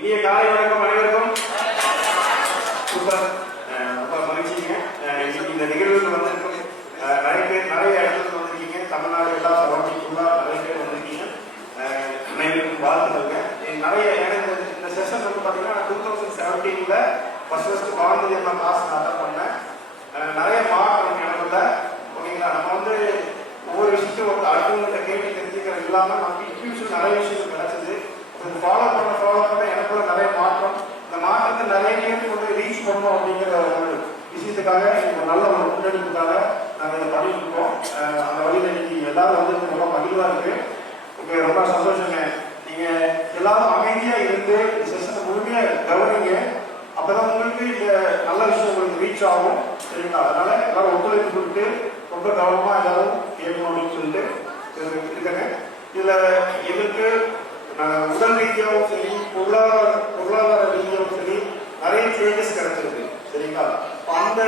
இனிய காலை வணக்கம் அனைவருக்கும். சூப்பர். ரொம்ப மகிழ்ச்சிங்க. இன்னைக்கு இந்த நிகழ்வுக்கு வந்திருக்கும் நிறைய பேர் நிறைய இடத்துல வந்திருக்கீங்க. தமிழ்நாடு எல்லா சரௌண்டிங் ஃபுல்லாக நிறைய பேர் வந்திருக்கீங்க. அனைவருக்கும் வாழ்த்துக்கள்ங்க. நிறைய எனக்கு இந்த- செஷன் வந்து பார்த்தீங்கன்னா டூ தௌசண்ட் செவன்டீனில் ஃபர்ஸ்ட் ஃபர்ஸ்ட் பாரதி அம்மா கிளாஸ் நான் பண்ணேன். நிறைய மாற்றம் எனக்குள்ள ஓகேங்களா? நம்ம வந்து ஒவ்வொரு விஷயத்தையும் ஒரு அடுத்தவங்கள்ட்ட கேட்டு தெரிஞ்சுக்கிறது இல்லாமல் நமக்கு இன்ஃபியூஷன் நிறைய விஷயங்கள் கிடைச்சது. ஃபாலோ பண்ண ஃபாலோ பண்ண எனக்குள்ள நிறைய மாற்றம் இந்த மாற்றத்தை நிறைய பேருக்கு கொண்டு ரீச் பண்ணணும் அப்படிங்கிற ஒரு விஷயத்துக்காக எனக்கு நல்ல ஒரு முன்னெடுப்புக்காக நாங்கள் இதை பண்ணிட்டு இருக்கோம் அந்த வழியில் இன்னைக்கு எல்லாரும் வந்து ரொம்ப மகிழ்வாக இருக்கு. உங்களுக்கு ரொம்ப சந்தோஷங்க. நீங்க எல்லாரும் அமைதியா இருந்து இந்த செஷனை முழுமையா கவனிங்க. அப்பதான் உங்களுக்கு இந்த நல்ல விஷயம் உங்களுக்கு ரீச் ஆகும். சரிங்களா? அதனால எல்லாரும் ஒத்துழைப்பு கொடுத்து ரொம்ப கவனமா எல்லாரும் கேட்கணும் அப்படின்னு சொல்லிட்டு இரு- இருக்கேங்க. இதுல எங்களுக்கு உடல் ரீதியாகவும் சரி பொருளாதார பொருளாதார ரீதியாகவும் சரி நிறைய சேஞ்சஸ் சரிங்களா அந்த